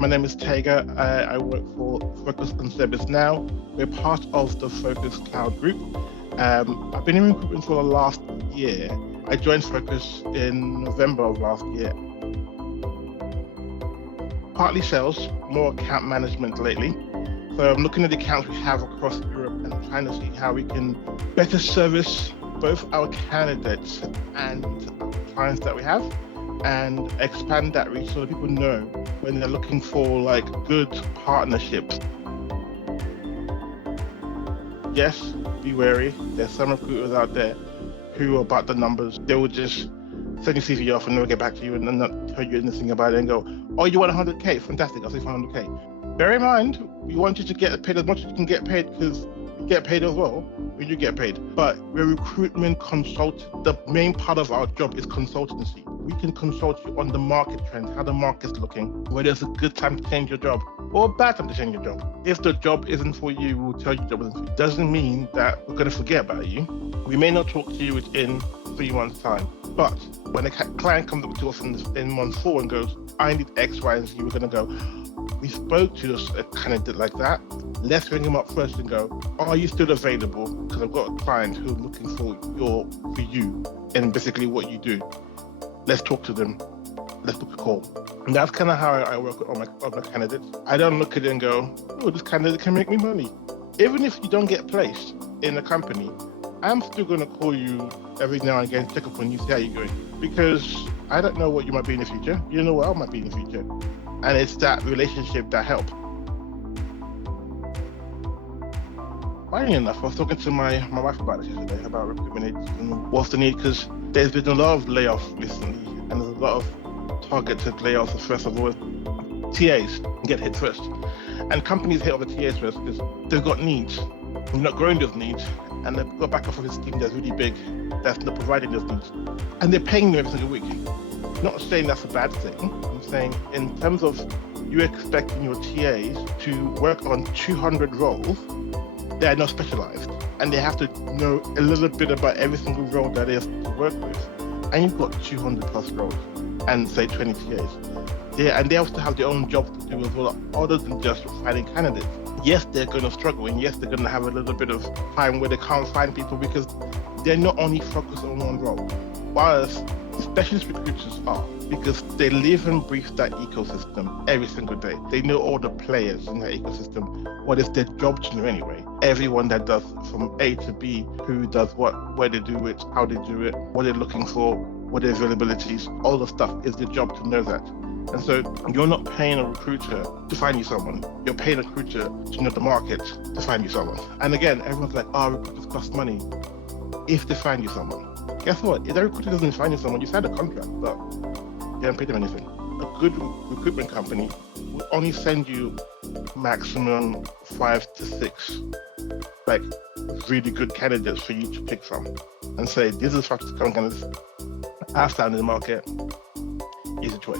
my name is Tega. I work for Focus on ServiceNow. We're part of the Focus Cloud group. I've been in recruitment for the last year. I joined Focus in November of last year. Partly sales, more account management lately. So I'm looking at the accounts we have across Europe and trying to see how we can better service both our candidates and clients that we have, and expand that reach so that people know when they're looking for like good partnerships. Yes, be wary. There's some recruiters out there who are about the numbers. They will just send your CV off and never get back to you and not tell you anything about it and go, oh, you want 100K? Fantastic, I'll say 100K. Bear in mind, we want you to get paid as much as you can get paid, because you get paid as well when you get paid. But we're recruitment consultant. The main part of our job is consultancy. We can consult you on the market trends, how the market's looking, whether it's a good time to change your job or a bad time to change your job. If the job isn't for you, we'll tell you the job isn't for you. Doesn't mean that we're going to forget about you. We may not talk to you within 3 months' time, but when a client comes up to us in month 4 and goes, I need X, Y, and Z, we're going to go, we spoke to a candidate like that. Let's ring him up first and go, are you still available? Because I've got a client who's looking for you and basically what you do. Let's talk to them. Let's book a call. And that's kind of how I work on my candidates. I don't look at it and go, oh, this candidate can make me money. Even if you don't get placed in a company, I'm still going to call you every now and again, check up on you, see how you're going. Because I don't know what you might be in the future. You know what I might be in the future. And it's that relationship that helps. Funny enough, I was talking to my wife about this yesterday, about recruitment agencies and what's the need, because there's been a lot of layoffs recently, and there's a lot of targeted layoffs. First of all, TAs get hit first. And companies hit over TAs first because they've got needs. They're not growing those needs, and they've got back off of a scheme that's really big, that's not providing those needs. And they're paying them every single week. Not saying that's a bad thing. I'm saying in terms of you expecting your TAs to work on 200 roles, they are not specialized, and they have to know a little bit about every single role that is to work with. And you've got 200 plus roles and say 20 TAs. And they also have their own jobs to do as well, other than just finding candidates. Yes, they're going to struggle, and yes, they're going to have a little bit of time where they can't find people because they're not only focused on one role, whilst specialist recruiters are, because they live and breathe that ecosystem every single day. They know all the players in that ecosystem. What is their job to know anyway? Everyone that does from A to B, who does what, where they do it, how they do it, what they're looking for, what their availabilities, all the stuff is their job to know that. And so you're not paying a recruiter to find you someone. You're paying a recruiter to know the market to find you someone. And again, everyone's like, oh, recruiters cost money if they find you someone. Guess what? If that recruiter doesn't find you someone, you signed a contract, but you haven't paid them anything. A good recruitment company will only send you maximum 5 to 6 like really good candidates for you to pick from, and say, this is 5 to 6 candidates I've found in the market. Is a choice.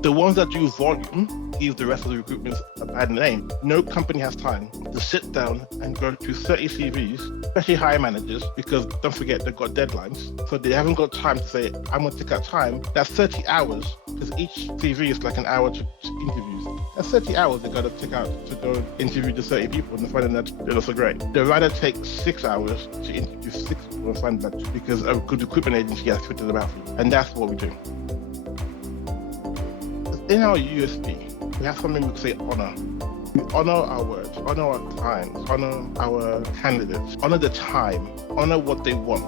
The ones that do volume give the rest of the recruitment a bad name. No company has time to sit down and go through 30 CVs, especially hire managers, because don't forget, they've got deadlines. So they haven't got time to say, I'm going to take out time. That's 30 hours, because each CV is like an hour to interviews. That's 30 hours they got to take out to go interview the 30 people and find that they're not so great. They'd rather take 6 hours to interview 6 people and find that, because a good recruitment agency has fitted them out for you. And that's what we do. In our USP, we have something we say honor. We honor our words, honor our clients, honor our candidates, honor the time, honor what they want.